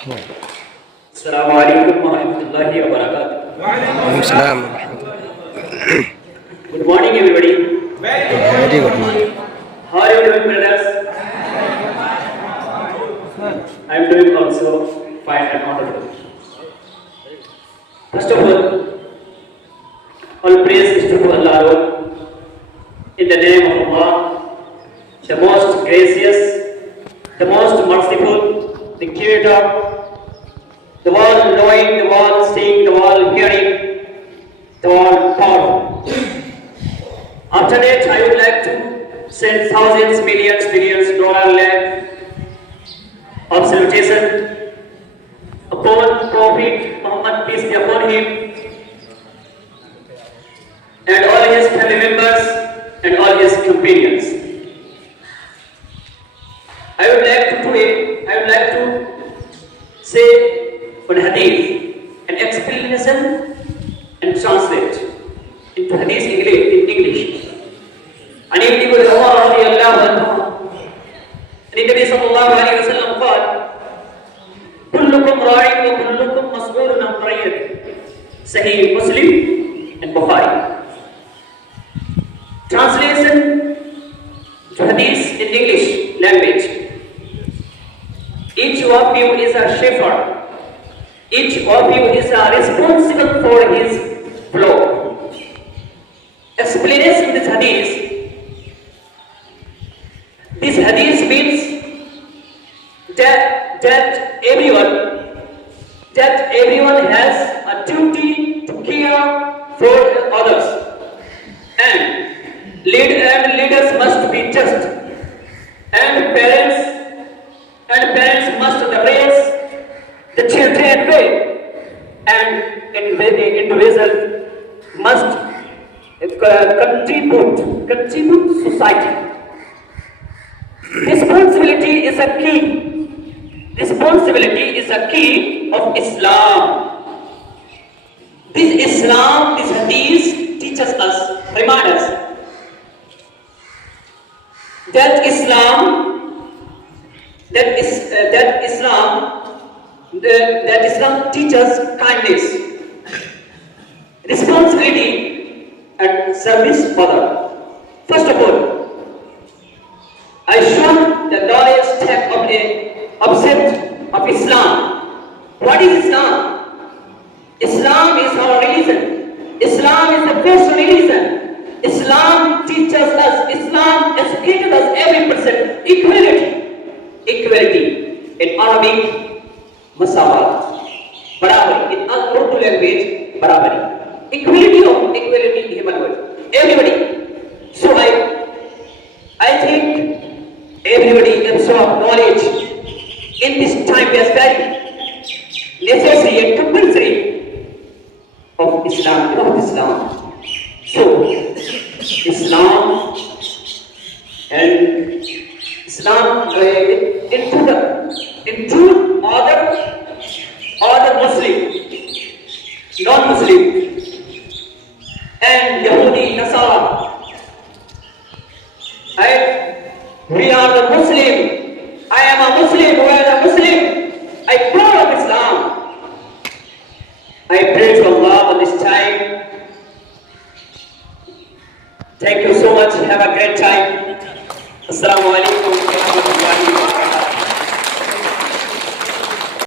Assalamu alaikum wa rahmatullahi wa barakatuh. Salam. Good morning, everybody. Very good morning. How are you doing, brothers? I am doing also fine and wonderful. First of all praise is to Allah alone. In the name of Allah, the most gracious, the most merciful, the Creator, the all knowing, the all seeing, the all hearing, the all powerful. After that, I would like to send thousands, millions, billions, lakh of salutation upon Prophet Muhammad, peace be upon him, and all his family members and all his companions. I would like to say one hadith, an explanation and translate into hadith in English. عن ابن عمر رضي الله عنهما عن النبي صلى الله عليه وسلم قال: كلكم راع وكلكم مسؤول عن رعيته. Sahih Muslim and Bukhari. Translation to hadith in English language. Each of you is a shepherd. Each of you is responsible for his flock. Explanation this hadith. This hadith means that everyone has a duty to care for others, and leaders must be just, and parents must raise the children well, and individual must contribute society. Responsibility is a key of Islam. This hadith teaches us, reminds us that Islam teaches kindness, responsibility, and service for others. First of all, I show the knowledge of a concept of Islam. What is Islam? Islam is our religion. Islam is the first religion. Islam teaches us, Islam educated us every person equality. In Arabic, masawat, barabari. In Urdu language, barabari. Equality, human words. Everybody. So I think everybody can show knowledge in this time is very necessary and compulsory of Islam. So Islam in